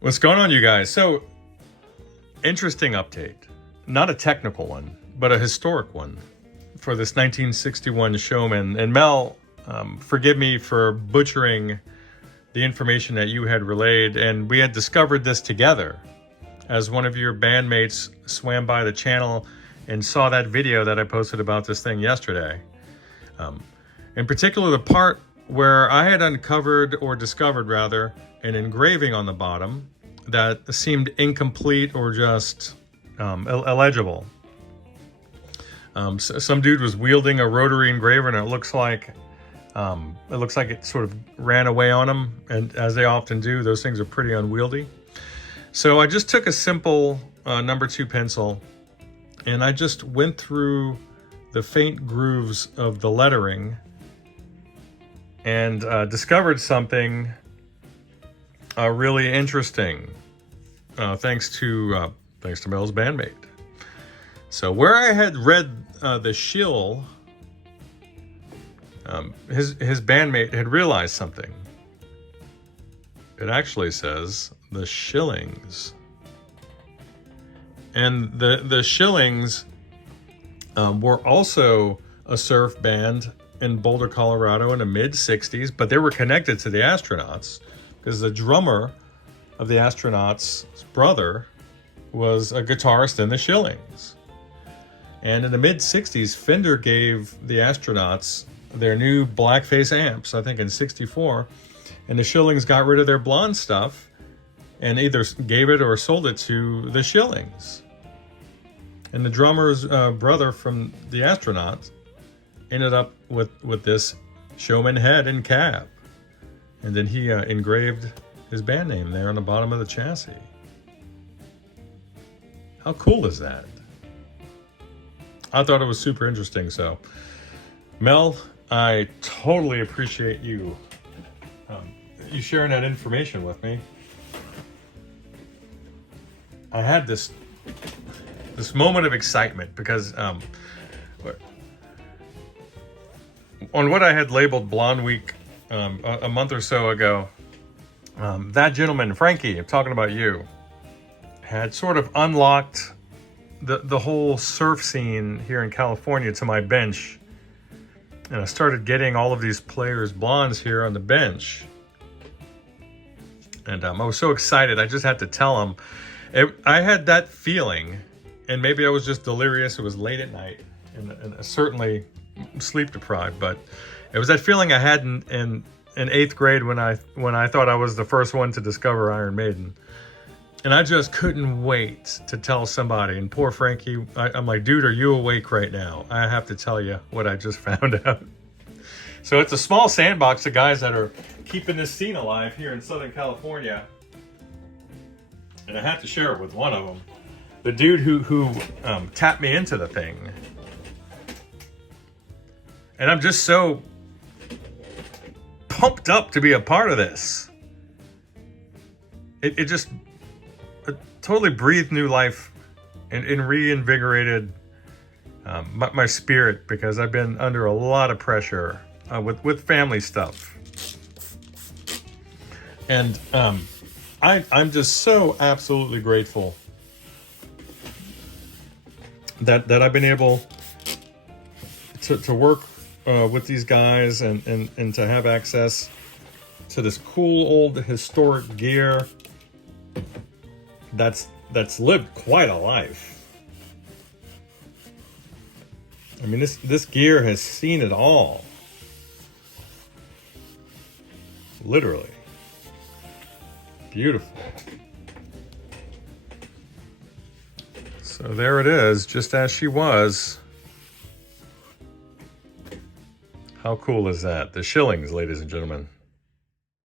What's going on, you guys? So, interesting update. Not a technical one, but a historic one for this 1961 Showman. And Mel, forgive me for butchering the information that you had relayed. And we had discovered this together as one of your bandmates swam by the channel and saw that video that I posted about this thing yesterday. In particular, the part where I had uncovered, or discovered rather, an engraving on the bottom that seemed incomplete or just illegible. Some dude was wielding a rotary engraver, and it looks like it sort of ran away on him. And as they often do, those things are pretty unwieldy. So I just took a simple number 2 pencil, and I just went through the faint grooves of the lettering and discovered something really interesting, thanks to Mel's bandmate. So where I had read the shill, his bandmate had realized something. It actually says the shillings, and the shillings were also a surf band in Boulder, Colorado in the mid-60s, but they were connected to the Astronauts because the drummer of the Astronauts' brother was a guitarist in the Shillings. And in the mid-60s, Fender gave the Astronauts their new blackface amps, I think in 64, and the Shillings got rid of their blonde stuff and either gave it or sold it to the Shillings. And the drummer's brother from the Astronauts ended up with this Showman head and cap. And then he engraved his band name there on the bottom of the chassis. How cool is that? I thought it was super interesting. So, Mel, I totally appreciate you sharing that information with me. I had this moment of excitement because on what I had labeled Blonde Week a month or so ago, that gentleman, Frankie, I'm talking about you, had sort of unlocked the whole surf scene here in California to my bench. And I started getting all of these players' blondes here on the bench. And I was so excited, I just had to tell him. I had that feeling, and maybe I was just delirious, it was late at night, and certainly sleep deprived, but it was that feeling I had in 8th grade when I thought I was the first one to discover Iron Maiden. And I just couldn't wait to tell somebody. And poor Frankie, I'm like, dude, are you awake right now? I have to tell you what I just found out. So it's a small sandbox of guys that are keeping this scene alive here in Southern California. And I have to share it with one of them. The dude who tapped me into the thing. And I'm just so pumped up to be a part of this. It just totally breathed new life and reinvigorated my spirit, because I've been under a lot of pressure with family stuff. And I'm just so absolutely grateful that I've been able to work with these guys and to have access to this cool old historic gear that's lived quite a life. I mean, this gear has seen it all. Literally. Beautiful. So there it is, just as she was. How cool is that? The shillings, ladies and gentlemen.